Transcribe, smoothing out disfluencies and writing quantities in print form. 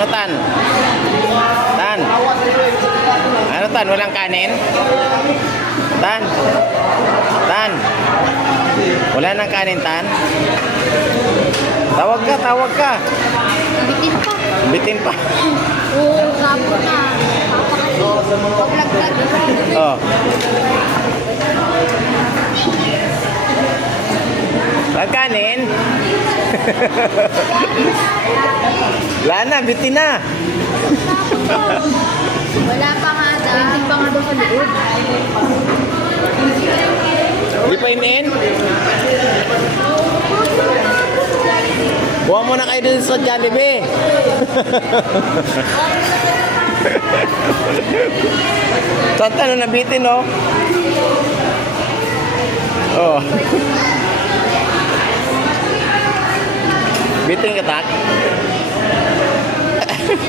Ano tan? Tan? Ano tan? Walang kanin? Tan? Tan? Wala nang kanin, tan? Tawag ka, tawag ka. Bitin pa. Bitin pa. Oo, gapo na. Pag-vlog-vlog. Oh. Ang kanin? Wala na, bitin na. Wala pa nga daw. Hindi pa nga daw sa loob. Di pa inin? Buha mo na kayo dun sa Jollibee. Tanta na nabitin, no? Oh. Bitin ka, tak?